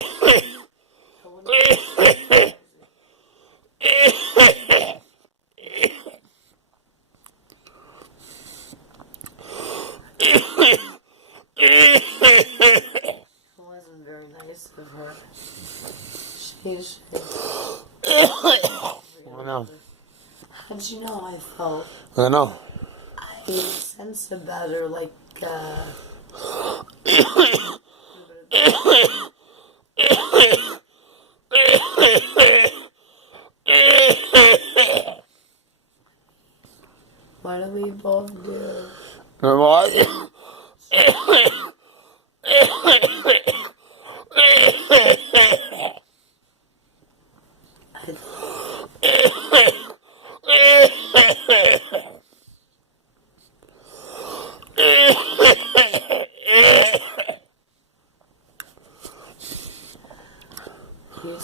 I wouldn't crazy. It wasn't very nice of her. She I know. how'd you know I felt? I know. I sensed about her like, what do we both do? What? You